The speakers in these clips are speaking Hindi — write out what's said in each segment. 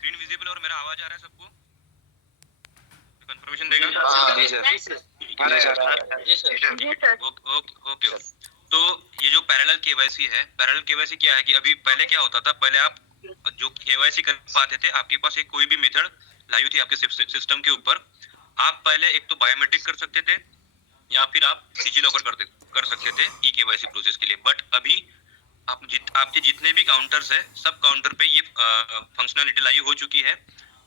स्क्रीन विजिबल और मेरा आवाज आ रहा है सबको? कंफर्मेशन देगा? जी सर। ओके। तो ये जो पैरेलल केवाईसी है, पैरेलल केवाईसी क्या है कि अभी पहले क्या होता था, पहले आप जो केवाईसी कर पाते थे, आपके पास एक कोई भी मेथड लाइव थी आपके सिस्टम के ऊपर। आप पहले एक तो बायोमेट्रिक कर सकते थे या फिर आप डिजी लॉकर कर सकते थे ई केवाईसी प्रोसेस के लिए। बट अभी आपके जितने भी काउंटर्स है, सब काउंटर पे ये फंक्शनलिटी लाइव हो चुकी है।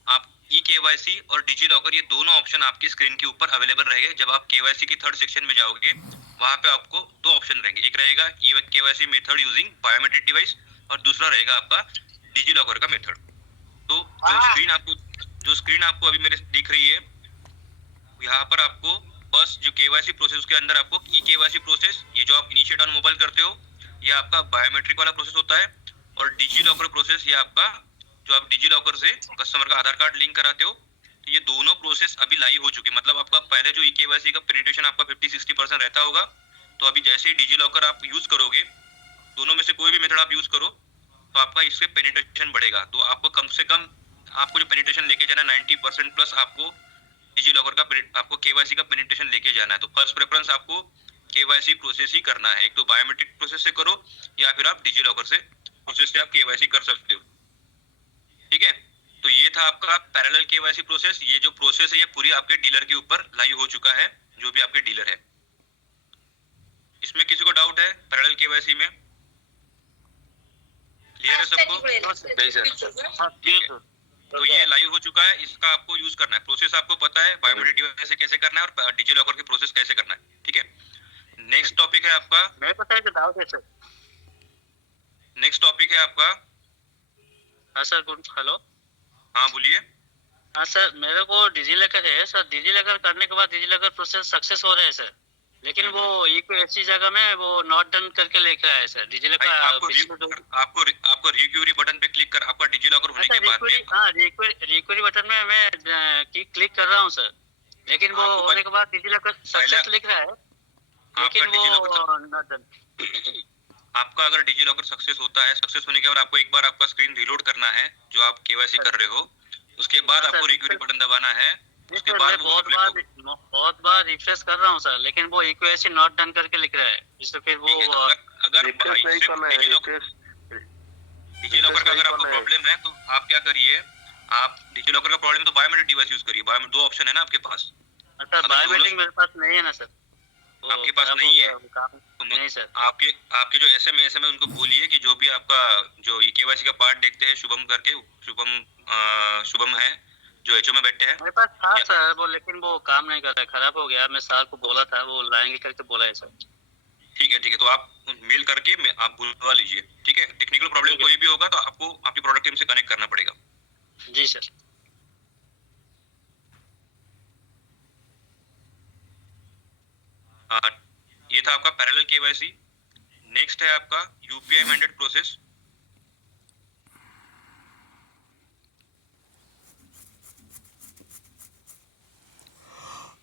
आप ई केवाईसी और डिजी लॉकर ये दोनों ऑप्शन आपकी स्क्रीन के ऊपर अवेलेबल रहेंगे। जब आप केवाईसी की थर्ड सेक्शन में जाओगे, वहां पे आपको दो ऑप्शन रहेंगे, एक रहेगा e KYC method using biometric device और दूसरा रहेगा आपका डिजी लॉकर का मेथड। तो जो स्क्रीन आपको अभी मेरे दिख रही है, यहाँ पर आपको बस जो केवाईसी प्रोसेस, उसके अंदर आपको ई केवाईसी प्रोसेस, ये जो आप इनिशिएट ऑन मोबाइल करते हो, ये आपका बायोमेट्रिक वाला प्रोसेस होता है। और डिजी लॉकर प्रोसेस, ये आपका जो आप डिजी लॉकर से कस्टमर का आधार कार्ड लिंक कराते हो, तो ये दोनों प्रोसेस अभी लाइव हो चुके हैं। मतलब आपका पहले जो ई केवाईसी का पेनिट्रेशन आपका 50-60% रहता होगा, तो अभी जैसे ही डिजी लॉकर आप यूज करोगे, दोनों में से कोई भी मेथड आप यूज करो, तो आपका इससे पेनिट्रेशन बढ़ेगा। तो आपको कम से कम आपको जो पेनिट्रेशन लेके जाना 90% प्लस आपको डिजी लॉकर का आपको केवाईसी का पेनिट्रेशन लेके जाना है। तो फर्स्ट प्रेफरेंस आपको केवाईसी प्रोसेस ही करना है। एक तो बायोमेट्रिक प्रोसेस से करो या फिर आप डिजी लॉकर से प्रोसेस से आप केवाईसी कर सकते हो। ठीक है, तो ये था आपका पैरेलल केवाईसी प्रोसेस। ये जो प्रोसेस है ये पूरी आपके डीलर के ऊपर लाइव हो चुका है, जो भी आपके डीलर है। इसमें किसी को डाउट है पैरेलल केवाईसी में? क्लियर है सबको? तो ये लाइव हो चुका है, इसका आपको यूज करना है। प्रोसेस आपको पता है बायोमेट्रिक डिवाइस से कैसे करना है और डिजी लॉकर की प्रोसेस कैसे करना है। ठीक है, नेक्स्ट टॉपिक है आपका, मेरे को सर डाउट है सर। नेक्स्ट टॉपिक है आपका। हाँ सर, गुड। हेलो। हाँ बोलिए। हाँ सर, मेरे को डिजी लॉकर है सर। डिजी लॉकर करने के बाद डिजी लॉकर प्रोसेस सक्सेस हो रहा है सर, लेकिन वो एक ऐसी जगह में वो नॉट डन करके लिख रहा है सर। डिजी लॉकर आपको रिक्वेरी बटन पे क्लिक कर, आपका डिजी लॉकर होने के बाद में, हाँ, रिक्वेरी बटन में मैं क्लिक कर रहा हूँ सर, लेकिन वो होने के बाद डिजी लॉकर सक्सेस लिख रहा है, लेकिन वो नॉट डन। आपका अगर डिजी लॉकर सक्सेस होता है, सक्सेस होने के बाद आपको एक बार आपका स्क्रीन रीलोड करना है जो आप केवाईसी कर रहे हो, उसके बाद आपको रिक्वेरी बटन दबाना है। उसके बाद बहुत बार रिफ्रेश कर रहा हूँ सर, लेकिन वो इक्वेशन नॉट डन करके लिख रहा है। इससे फिर वो अगर डिजी लॉकर का अगर आपको प्रॉब्लम है, तो आप क्या करिए, आप डिजी लॉकर का प्रॉब्लम तो बायोमेट्रिक डिवाइस यूज करिए। बायोमेट्रिक दो ऑप्शन है ना आपके पास। सर बायोमेट्रिक मेरे पास नहीं है ना सर। आपके पास नहीं है? नहीं सर। आपके जो एसएमएस है उनको बोलिए कि जो भी आपका जो केवाईसी का पार्ट देखते हैं, शुभम करके, शुभम है जो एचओ में बैठे हैं। मेरे पास था सर वो, लेकिन वो काम नहीं कर रहा है, खराब हो गया। मैं सर को बोला था, वो लाएंगे करके बोला है सर। ठीक है, तो आप मेल करके आप बुलवा लीजिए। ठीक है, टेक्निकल प्रॉब्लम कोई भी होगा तो आपको आपकी प्रोडक्ट टीम से कनेक्ट करना पड़ेगा। जी सर। ये था आपका पैरेलल केवाईसी। नेक्स्ट है आपका UPI mandate process.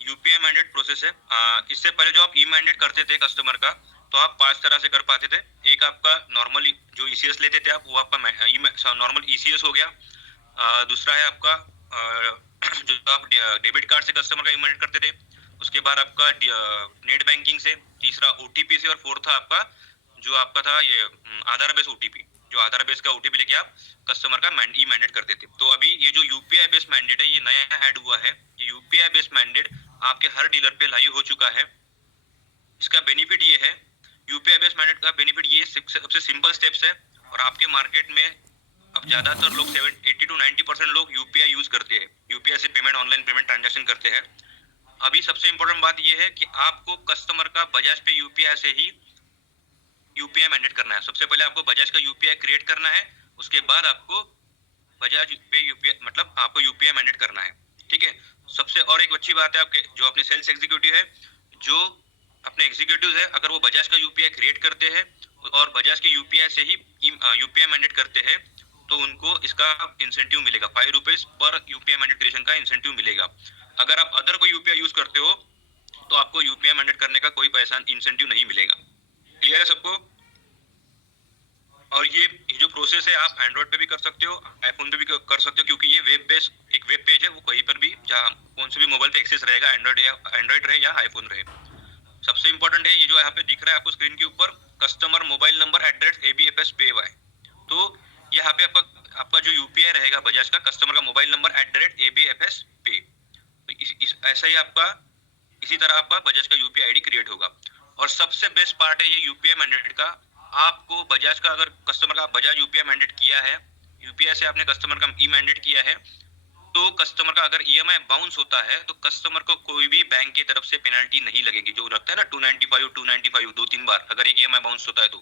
UPI mandate process है। इससे पहले जो आप ई मैंडेट करते थे कस्टमर का, तो आप 5 तरह से कर पाते थे। एक आपका नॉर्मली जो ईसीएस लेते थे आप, वो आपका नॉर्मल ईसीएस हो गया। दूसरा है आपका जो आप डेबिट कार्ड से कस्टमर का ई मैंडेट करते थे, उसके बाद आपका नेट बैंकिंग से, तीसरा ओटीपी से, और फोर्थ था आपका जो आपका था ये आधार बेस ओटीपी, जो आधार बेस का ओटीपी लेके आप कस्टमर का ई मैंडेट करते थे। तो अभी ये जो यूपीआई बेस मैंडेट है, ये नया ऐड हुआ है। ये यूपीआई बेस मैंडेट आपके हर डीलर पे लाइव हो चुका है। इसका बेनिफिट ये है, यूपीआई बेस मैंडेट का बेनिफिट ये सबसे सिंपल स्टेप्स है, और आपके मार्केट में अब ज्यादातर लोग 80-90% लोग यूपीआई यूज करते हैं। यूपीआई से पेमेंट, ऑनलाइन पेमेंट ट्रांजैक्शन करते हैं। अभी सबसे इंपॉर्टेंट बात यह है कि आपको कस्टमर का बजाज पे यूपीआई से ही यूपीआई मैंडेट करना है। सबसे पहले आपको बजाज का यूपीआई क्रिएट करना है, उसके बाद आपको बजाज पे यूपीआई मतलब आपको यूपीआई मैंडेट करना है। ठीक है, सबसे और एक अच्छी बात है, आपके जो अपने सेल्स एग्जीक्यूटिव है, जो अपने एग्जीक्यूटिव है, अगर वो बजाज का यूपीआई क्रिएट करते हैं और बजाज के यूपीआई से ही यूपीआई मैंडेट करते हैं, तो उनको इसका इंसेंटिव मिलेगा। 5 rupees per UPI mandate creation का इंसेंटिव मिलेगा। अगर आप अदर कोई यूपीआई यूज करते हो तो आपको यूपीआई मैंडेट करने का कोई पैसा इंसेंटिव नहीं मिलेगा। क्लियर है सबको? और ये जो प्रोसेस है आप एंड्रॉइड पे भी कर सकते हो, आईफोन पे भी कर सकते हो, क्योंकि ये वेब बेस्ड एक वेब पेज है, वो कहीं पर भी जहाँ कौन से भी मोबाइल पे एक्सेस रहेगा, एंड्रॉइड रहे या आईफोन रहे। सबसे इंपॉर्टेंट है ये जो यहाँ पे दिख रहा है आपको स्क्रीन के ऊपर, कस्टमर मोबाइल नंबर @abfs पे वाई। तो यहाँ पे आपका जो यूपीआई रहेगा बजाज का, कस्टमर का मोबाइल नंबर @abfs पे। तो ऐसा ही आपका इसी तरह आपका बजाज का यूपीआई आईडी क्रिएट होगा। और सबसे बेस्ट पार्ट है ये यूपीआई मैंडेट का। आपको बजाज का, अगर कस्टमर का बजाज यूपीआई मैंडेट किया है, यूपीआई से आपने कस्टमर का ई मैंडेट किया है, तो कस्टमर का अगर ईएमआई बाउंस होता है तो कस्टमर को कोई भी बैंक की तरफ से पेनल्टी नहीं लगेगी। जो लगता है ना 295 दो तीन बार अगर एक ईएमआई बाउंस होता है तो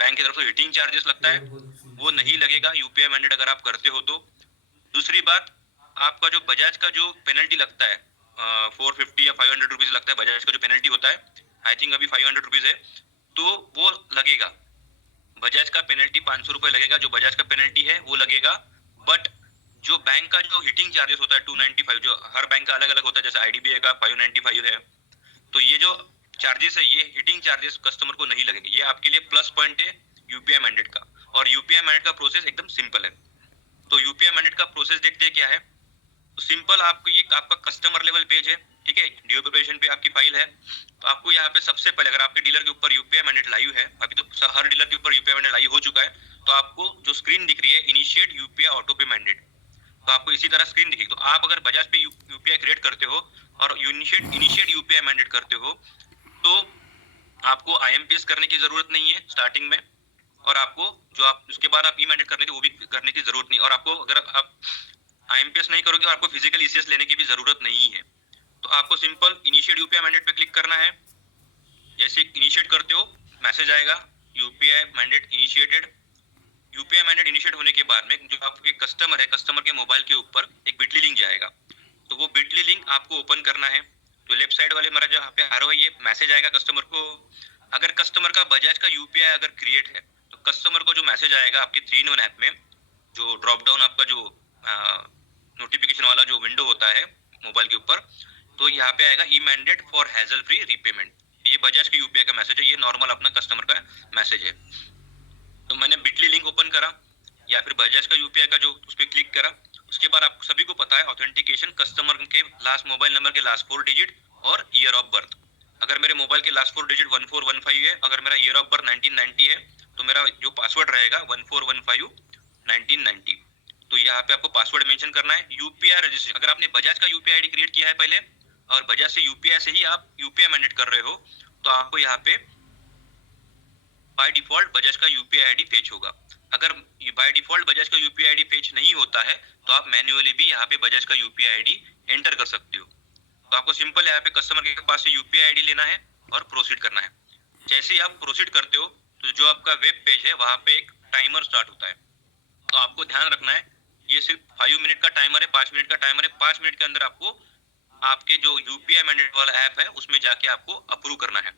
बैंक की तरफ से हिटिंग चार्जेस लगता है, वो नहीं लगेगा यूपीआई मैंडेट अगर आप करते हो तो। दूसरी बात, आपका जो बजाज का जो पेनल्टी लगता है 450 या 500 रुपीज लगता है बजाज का जो पेनल्टी होता है, आई थिंक अभी 500 रुपीज है, तो वो लगेगा। बजाज का पेनल्टी 500 रुपए लगेगा, जो बजाज का पेनल्टी है वो लगेगा। बट जो बैंक का जो हिटिंग चार्जेस होता है 295, जो हर बैंक का अलग अलग होता है, जैसे आईडीबीआई का 595 है, तो ये जो चार्जेस है ये हिटिंग चार्जेस कस्टमर को नहीं लगेंगे। ये आपके लिए प्लस पॉइंट है यूपीआई मैंडेट का। और यूपीआई मैंडेट का प्रोसेस एकदम सिंपल है। तो यूपीआई मैंडेट का प्रोसेस देखते हैं क्या है। तो सिंपल, आपको ये आपका कस्टमर लेवल पेज है, ठीक है, ड्यू प्रिपरेशन पे आपकी फाइल है। तो आपको यहाँ पे सबसे पहले, अगर आपके डीलर के ऊपर यूपीआई मैंडेट लाइव है, अभी तो हर डीलर के ऊपर यूपीआई मैंडेट लाइव हो चुका है, तो आपको जो स्क्रीन दिख रही है इनिशिएट यूपीआई ऑटो पे मैंडेट, तो आपको इसी तरह स्क्रीन दिखेगी। तो आप अगर बजाज पे यूपीआई क्रिएट करते हो और इनिशिएट यूपीआई मैंडेट करते हो, तो आपको आईएमपीएस करने की जरूरत नहीं है स्टार्टिंग में, और आपको जो आप उसके बाद आप ई मैंडेट करने थे वो भी करने की जरूरत नहीं। और आपको अगर आप आईएमपीएस नहीं करोगे, आपको फिजिकल ईसीएस लेने की भी जरूरत नहीं है। तो आपको सिंपल इनिशिएट यूपीआई मैंडेट पे क्लिक करना है। जैसे इनिशिएट करते हो मैसेज आएगा UPI mandate initiated. UPI mandate initiate होने के बाद में जो आपके कस्टमर है, कस्टमर के मोबाइल के ऊपर एक बिटली लिंक जाएगा, तो वो बिटली लिंक आपको ओपन करना है। तो लेफ्ट साइड वाले मेरा जहाँ पे आरो है, ये मैसेज आएगा कस्टमर को। अगर कस्टमर का बजाज का यूपीआई अगर क्रिएट है, तो कस्टमर को जो मैसेज आएगा आपके 3-in-1 ऐप में, जो ड्रॉप डाउन आपका जो नोटिफिकेशन वाला जो विंडो होता है मोबाइल के ऊपर, तो यहाँ पे आएगा e mandate for hassle free repayment. ये बजाज के यूपीआई का मैसेज है, ये नॉर्मल अपना कस्टमर का मैसेज है। तो मैंने बिटली लिंक ओपन करा या फिर बजाज का यूपीआई का जो उस पर क्लिक करा। उसके बाद आप सभी को पता है ऑथेंटिकेशन, कस्टमर के लास्ट मोबाइल नंबर के लास्ट 4 डिजिट और ईयर ऑफ बर्थ। अगर मेरे मोबाइल के लास्ट 4 डिजिट 1415 है, अगर मेरा ईयर ऑफ बर्थ 1990 है, तो मेरा जो पासवर्ड रहेगा 1415 1990। तो यहाँ पे आपको पासवर्ड मेंशन करना है। यूपीआई रजिस्ट्रेशन, अगर आपने बजाज का यूपीआई आईडी क्रिएट किया है पहले और बजाज से यूपीआई से ही आप यूपीआई मैंडेट कर रहे हो, तो आपको यहाँ पे बाय डिफॉल्ट बजाज का यूपीआई आईडी फेच होगा। अगर बाय डिफॉल्ट बजाज का यूपीआई आईडी फेच नहीं होता है, तो आप मैन्युअली भी यहाँ पे बजाज का यूपीआई आईडी एंटर कर सकते हो। तो आपको सिंपल यहाँ पे कस्टमर के पास से यूपीआई आईडी लेना है और प्रोसीड करना है। जैसे ही आप प्रोसीड करते हो, तो जो आपका वेब पेज है वहां पे एक टाइमर स्टार्ट होता है। तो आपको ध्यान रखना है, ये सिर्फ 5 मिनट का टाइमर है, 5 मिनट का टाइमर है। 5 मिनट के अंदर आपको आपके जो यूपीआई मैंडेट वाला ऐप है उसमें जाके आपको अप्रूव करना है।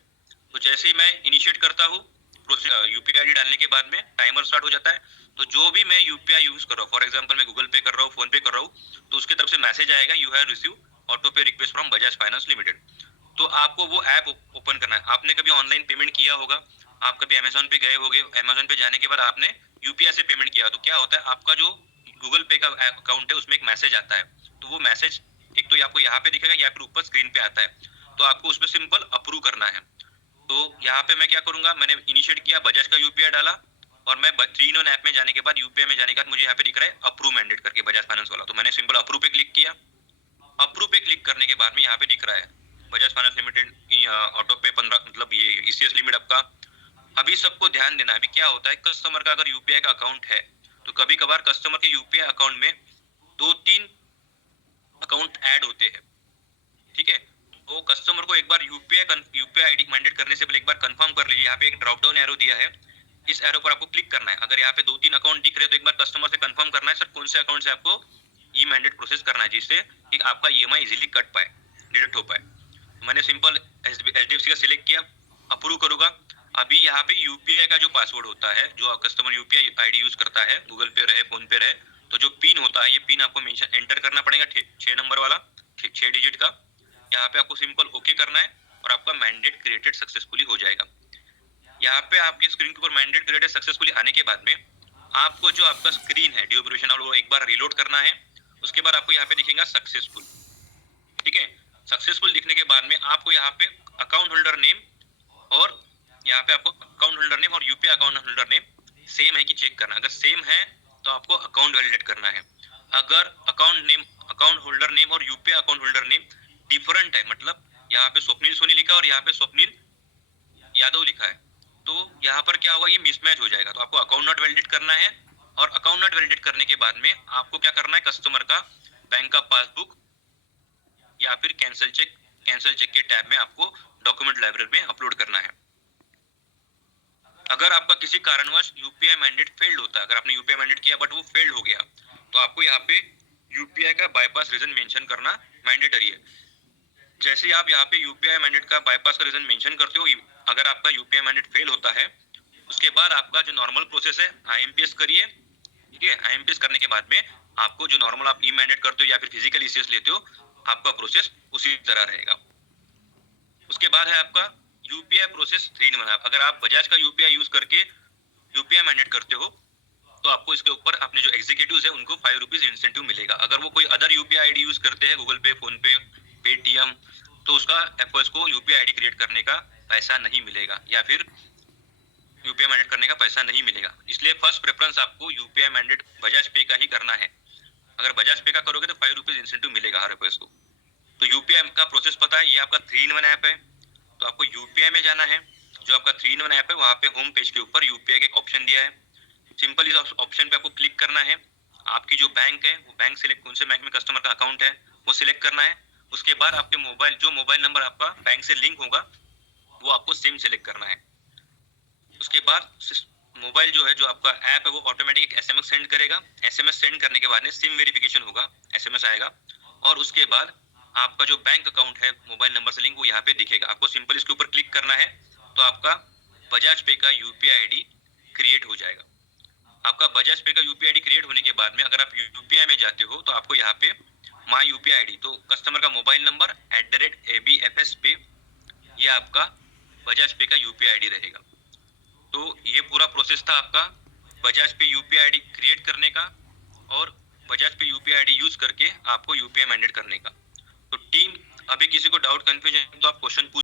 तो जैसे ही मैं इनिशिएट करता हूँ, यूपीआई आईडी डालने के बाद में टाइमर स्टार्ट हो जाता है। तो जो भी मैं यूपीआई यूज कर रहा हूँ, फॉर एग्जांपल मैं गूगल पे कर रहा हूँ, फोन पे कर रहा हूँ, तो उसकी तरफ से मैसेज आएगा यू हैव रिसीव ऑटो पे request from Bajaj finance limited. तो आपको वो ऐप ओपन करना है। आपने कभी ऑनलाइन पेमेंट किया होगा, आप कभी अमेजोन पे गए होगे, अमेजोन पे जाने के बाद आपने यूपीआई से पेमेंट किया, तो क्या होता है आपका जो गूगल पे का अकाउंट है उसमें एक मैसेज आता है। तो वो मैसेज एक तो आपको यहाँ पे दिखेगा या फिर ऊपर स्क्रीन पे आता है, तो आपको उसमें सिंपल अप्रूव करना है। तो यहाँ पे मैं क्या करूंगा, मैंने इनिशिएट किया, बजाज का यूपीआई डाला, और मैं 3-in-1 ऐप में जाने के बाद यूपीआई में जाने के बाद मुझे यहाँ पे दिख रहा है अप्रूव मैंडेट करके बजाज फाइनेंस वाला। तो मैंने सिंपल अप्रूव पे क्लिक किया। अप्रूव पे क्लिक करने के बाद में यहाँ पे दिख रहा है बजाज फाइनेंस लिमिटेड ऑटो पे 15, मतलब ये ईसीएस लिमिट आपका। अभी सबको ध्यान देना है, अभी क्या होता है, कस्टमर का अगर यूपीआई का अकाउंट है, तो कभी कभार कस्टमर के यूपीआई अकाउंट में 2-3 अकाउंट ऐड होते हैं, ठीक है। तो कस्टमर को एक बार यूपीआई आईडी मैंडेट करने से पहले एक बार कंफर्म कर लीजिए। यहाँ पे एक ड्रॉप डाउन एरो दिया है, इस एरो पर आपको क्लिक करना है। अगर यहाँ पे 2-3 अकाउंट दिख रहे हैं, तो एक बार कस्टमर से कंफर्म करना है सर कौन से अकाउंट से आपको ई मैंडेट प्रोसेस करना है, जिससे कि आपका ईएमआई इजीली कट पाए, डिडक्ट हो पाए। मैंने सिंपल एचडीएफसी का सिलेक्ट किया, अप्रूव करूंगा। अभी यहाँ पे यूपीआई का जो पासवर्ड होता है, जो कस्टमर यूपीआई आईडी यूज करता है, गूगल पे रहे, फोन पे रहे, तो जो पिन होता है, ये पिन आपको मेंशन एंटर करना पड़ेगा, 6 नंबर वाला, 6 डिजिट का। यहाँ पे आपको सिंपल ओके करना है और आपका मैंडेट क्रिएटेड सक्सेसफुली हो जाएगा। यहाँ पे आपकी स्क्रीन के ऊपर मैंडेट क्रिएटेड सक्सेसफुली आने के बाद में आपको जो आपका स्क्रीन है ड्यू ऑपरेशन वो एक बार रिलोड करना है। उसके बाद आपको यहाँ पे दिखेगा सक्सेसफुल, ठीक है। सक्सेसफुल दिखने के बाद में आपको यहाँ पे अकाउंट होल्डर नेम और यहाँ पे आपको अकाउंट होल्डर नेम और UPI account holder name same है कि चेक करना। अगर सेम है तो आपको अकाउंट वैलिडेट करना है। अगर अकाउंट होल्डर नेम और UPI account holder name different है, मतलब यहाँ पे स्वप्निल सोनी लिखा और यहाँ पे स्वप्निल यादव लिखा है, तो यहाँ पर क्या होगा, ये मिसमैच हो जाएगा। तो आपको अकाउंट नॉट वैलिडेट करना है और अकाउंट नॉट वैलिडेट करने के बाद में आपको क्या करना है, कस्टमर का बैंक का पासबुक या फिर कैंसिल चेक के टैब में आपको डॉक्यूमेंट लाइब्रेरी में अपलोड करना है। अगर आपका किसी कारणवश यूपीआई मैंडेट फेल्ड होता है, अगर आपने यूपीआई मैंडेट किया बट वो फेल्ड हो गया, तो आपको यहाँ पे यूपीआई का बाईपास रीजन मेंशन करना मैंडेटरी है। जैसे आप यहाँ पे यूपीआई मैंडेट का बाईपास का रीजन मेंशन करते हो, अगर आपका यूपीआई मैंडेट फेल होता है उसके बाद आपका जो नॉर्मल प्रोसेस है आईएमपीएस करिए, ठीक है। आईएमपीएस करने के बाद में आपको जो नॉर्मल आप ई मैंडेट करते हो या फिर फिजिकल ईसीएस लेते हो, आपका प्रोसेस उसी तरह रहेगा। उसके बाद है आपका यूपीआई प्रोसेस 3 in 1। अगर आप बजाज का यूपीआई यूज करके यूपीआई मैंडेट करते हो तो आपको इसके ऊपर अपने जो एग्जीक्यूटिव्स है उनको ₹5 इंसेंटिव मिलेगा। अगर वो कोई अदर यूपीआई आईडी यूज करते हैं, गूगल पे, फोन पे, पेटीएम, तो उसका एफओएस को यूपीआई आईडी क्रिएट करने का पैसा नहीं मिलेगा या फिर यूपीआई मैंडेट करने का पैसा नहीं मिलेगा। इसलिए फर्स्ट प्रेफरेंस आपको यूपीआई मैंडेट बजाज पे का ही करना है। अगर बजाज पे का करोगे तो ₹5 इंसेंटिव मिलेगा हर एफओएस को। तो यूपीआई का प्रोसेस पता है, ये आपका 3 in 1 ऐप है। तो आपको यूपीआई में जाना है, जो आपका 3 in 1 ऐप है वहाँ पे होम पेज के ऊपर यूपीआई का एक ऑप्शन दिया है। सिंपल इस ऑप्शन पे आपको क्लिक करना है। आपकी जो बैंक है वो बैंक सिलेक्ट, कौन से बैंक में कस्टमर का अकाउंट है वो सिलेक्ट करना है। उसके बाद आपके मोबाइल नंबर आपका बैंक से लिंक होगा वो आपको सिम सिलेक्ट करना है। उसके बाद मोबाइल जो है, जो आपका ऐप है वो ऑटोमेटिक एक एसएमएस सेंड करेगा। एसएमएस सेंड करने के बाद में सिम वेरिफिकेशन होगा, एसएमएस आएगा और उसके बाद आपका जो बैंक अकाउंट है मोबाइल नंबर से लिंक वो यहाँ पे दिखेगा। आपको सिंपल इसके ऊपर क्लिक करना है तो आपका बजाज पे का यूपीआई आईडी क्रिएट हो जाएगा। आपका बजाज पे का यूपीआई आईडी क्रिएट होने के बाद में अगर आप यूपीआई में जाते हो तो आपको यहाँ पे माई यूपीआई आईडी, तो कस्टमर का मोबाइल नंबर @abfs पे, ये आपका बजाज पे का यूपीआई आईडी रहेगा। तो ये पूरा प्रोसेस था आपका बजाज पे यूपीआई आईडी क्रिएट करने का और बजाज पे यूपीआई आईडी यूज करके आपको यूपीआई मैंडेट करने का। तो टीम, अभी किसी को डाउट कंफ्यूजन तो आप क्वेश्चन पूछ